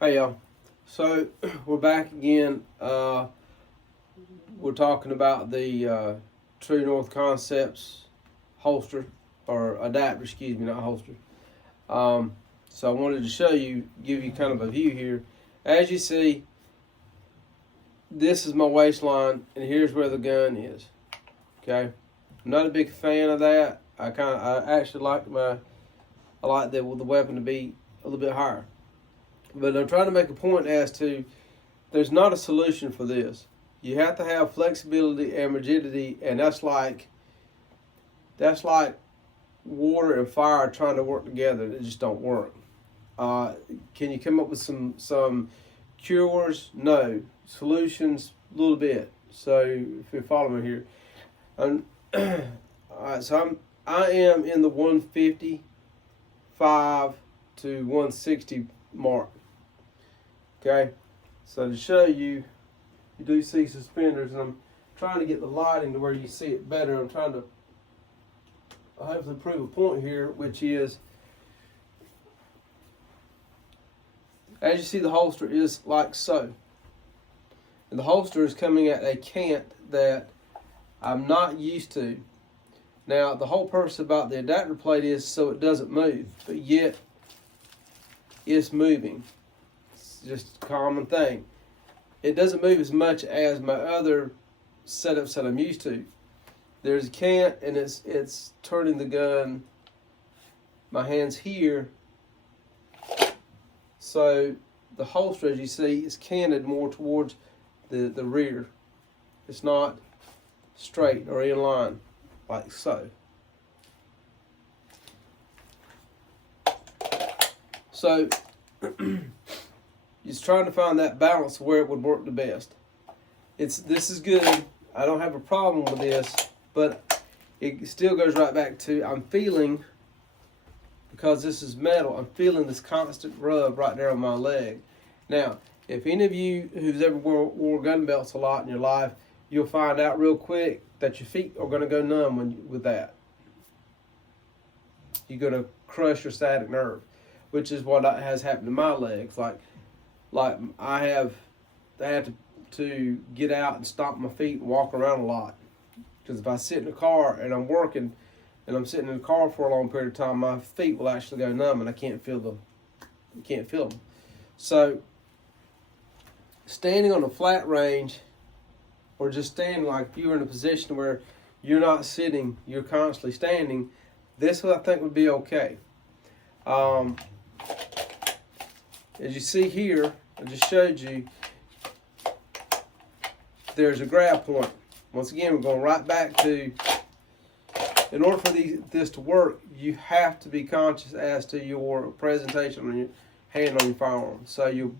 Hey y'all. So we're back again. We're talking about the True North Concepts holster or adapter, excuse me, not holster. So I wanted to show you, give you kind of a view here. As you see, this is my waistline, and here's where the gun is. Okay, I'm not a big fan of that. I actually I like the weapon to be a little bit higher. But I'm trying to make a point as to there's not a solution for this. You have to have flexibility and rigidity, and that's like water and fire trying to work together. It just don't work. Can you come up with some cures? No. Solutions? A little bit. So if you follow me here, all right. So I am in the 155 to 160 mark. Okay, so to show you, you do see suspenders, and I'm trying to get the lighting to where you see it better. I'm trying to hopefully prove a point here, which is, as you see, the holster is like so. And the holster is coming at a cant that I'm not used to. Now, the whole purpose about the adapter plate is so it doesn't move, but yet it's moving. Just a common thing. It doesn't move as much as my other setups that I'm used to. There's a cant, and it's turning the gun, my hands here, so the holster, as you see, is canted more towards the rear. It's not straight or in line like so. So just trying to find that balance where it would work the best. This is good. I don't have a problem with this, but it still goes right back to I'm feeling, because this is metal, I'm feeling this constant rub right there on my leg. Now, if any of you who's ever wore gun belts a lot in your life, you'll find out real quick that your feet are going to go numb with that. You're going to crush your sciatic nerve, which is what has happened to my legs. Like I had to get out and stomp my feet and walk around a lot. Because if I sit in the car and I'm working and I'm sitting in the car for a long period of time, my feet will actually go numb and I can't feel them. So standing on a flat range, or just standing like if you're in a position where you're not sitting, you're constantly standing, this I think would be okay. As you see here, I just showed you, there's a grab point. Once again, we're going right back to, in order for this to work, you have to be conscious as to your presentation on your hand on your firearm. So you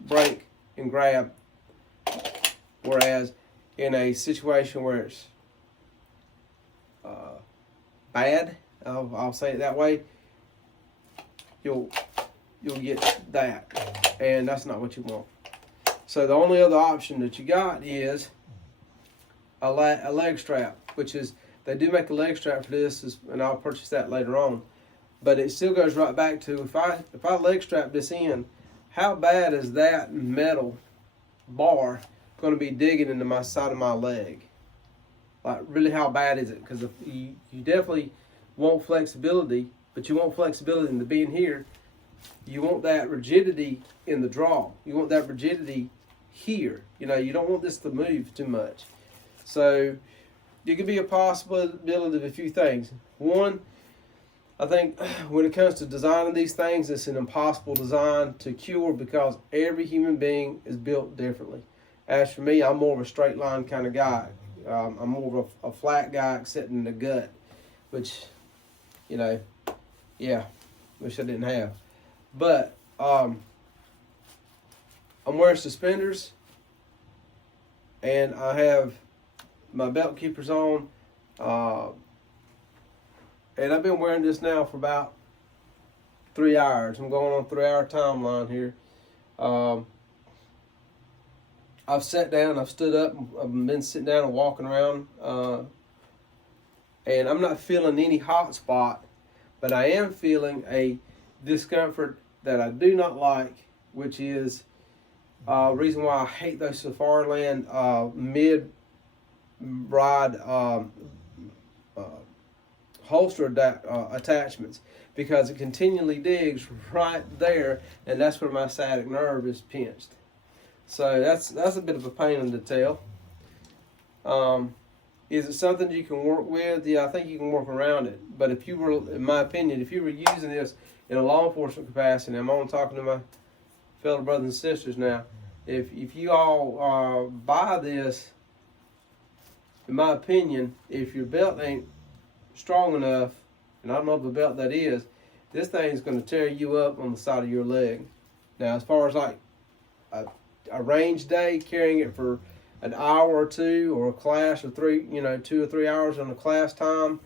break and grab, whereas in a situation where it's bad, I'll say it that way, you'll get that, and that's not what you want. So the only other option that you got is a leg strap, which is, they do make a leg strap for this, and I'll purchase that later on. But it still goes right back to, if I leg strap this in, how bad is that metal bar going to be digging into my side of my leg? Like, really, how bad is it? Because if you definitely want flexibility, but you want flexibility in the being here. You want that rigidity in the draw. You want that rigidity here. You don't want this to move too much. So it could be a possibility of a few things. One, I think when it comes to designing these things, it's an impossible design to cure because every human being is built differently. As for me, I'm more of a straight line kind of guy. I'm more of a flat guy except in the gut, which, wish I didn't have. But I'm wearing suspenders, and I have my belt keepers on, and I've been wearing this now for about 3 hours. I'm going on a 3-hour timeline here. I've sat down, I've stood up, I've been sitting down and walking around, and I'm not feeling any hot spot, but I am feeling a discomfort that I do not like which is reason why I hate those Safariland mid-ride holster attachments, because it continually digs right there, and that's where my sciatic nerve is pinched. So that's a bit of a pain in the tail. Is it something you can work with? Yeah, I think you can work around it. But if you were, in my opinion, if you were using this in a law enforcement capacity, I'm on talking to my fellow brothers and sisters now, if you all buy this, in my opinion, if your belt ain't strong enough, and I don't know the belt that is, this thing's going to tear you up on the side of your leg. Now, as far as like a range day, carrying it for an hour or two, or a class or 2 or 3 hours on a class time,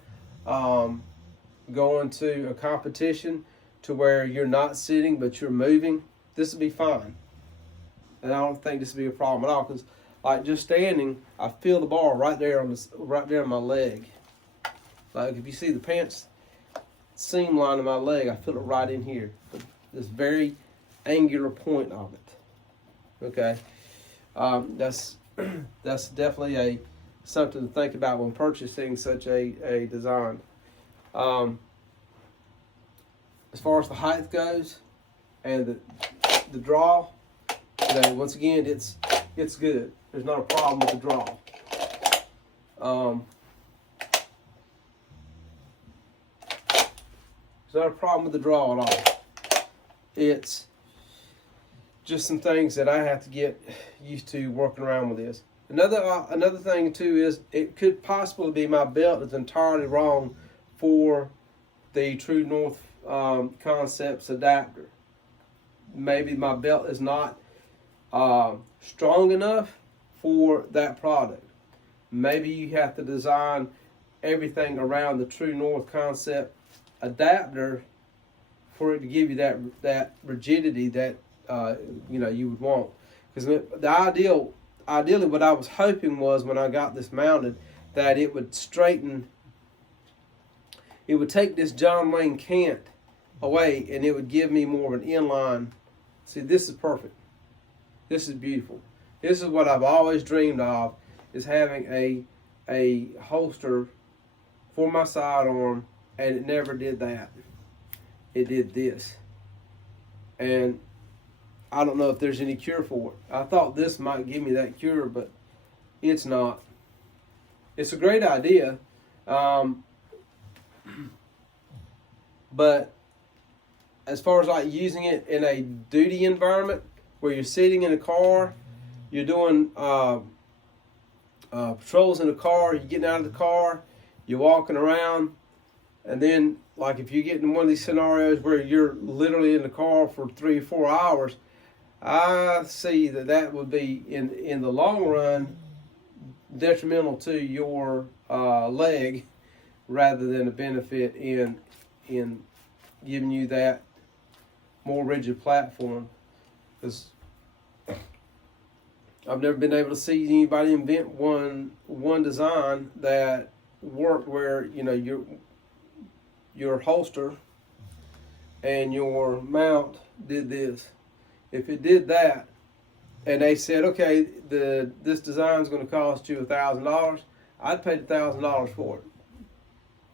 going to a competition to where you're not sitting but you're moving, this will be fine. And I don't think this will be a problem at all, because like just standing, I feel the bar right there on my leg. Like if you see the pants seam line of my leg, I feel it right in here. This very angular point of it. Okay, that's definitely something to think about when purchasing such a design. As far as the height goes and the draw, once again, it's good. There's not a problem with the draw. There's not a problem with the draw at all. It's just some things that I have to get used to working around with this. Another thing too is it could possibly be my belt is entirely wrong for the True North Concepts adapter. Maybe my belt is not strong enough for that product. Maybe you have to design everything around the True North Concept adapter for it to give you that rigidity that you would want. Because ideally what I was hoping was, when I got this mounted, that it would straighten, it would take this John Wayne cant away, and it would give me more of an inline. See, this is perfect. This is beautiful. This is what I've always dreamed of, is having a holster for my sidearm, and it never did that. It did this. And I don't know if there's any cure for it. I thought this might give me that cure, but it's not. It's a great idea, but as far as like using it in a duty environment where you're sitting in a car, you're doing patrols in a car, you're getting out of the car, you're walking around, and then like if you get in one of these scenarios where you're literally in the car for 3 or 4 hours, I see that would be in the long run detrimental to your leg, rather than a benefit in giving you that more rigid platform. Because I've never been able to see anybody invent one design that worked where your holster and your mount did this. If it did that, and they said, okay, this design is going to cost you $1,000, I'd pay $1,000 for it.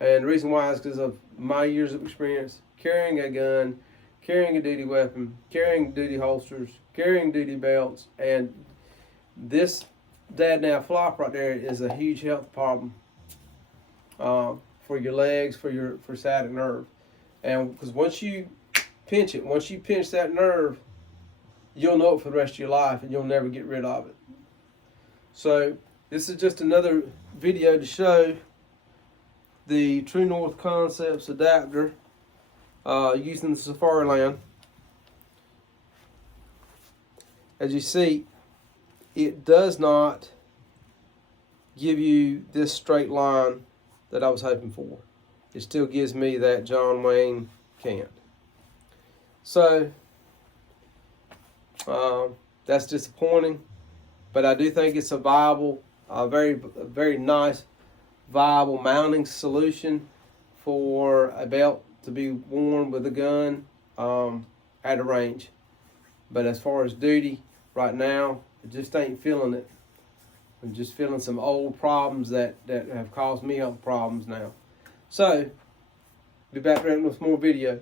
And the reason why is because of my years of experience carrying a gun, carrying a duty weapon, carrying duty holsters, carrying duty belts, and this dad now flop right there is a huge health problem for your legs, for sciatic nerve. And because once you pinch that nerve, you'll know it for the rest of your life, and you'll never get rid of it. So this is just another video to show the True North Concepts adapter using the Safariland. As you see, it does not give you this straight line that I was hoping for. It still gives me that John Wayne cant. So that's disappointing, but I do think it's a viable, very nice, viable mounting solution for a belt to be worn with a gun at a range. But as far as duty, right now, I just ain't feeling it. I'm just feeling some old problems that have caused me health problems now. So, be back there with more video.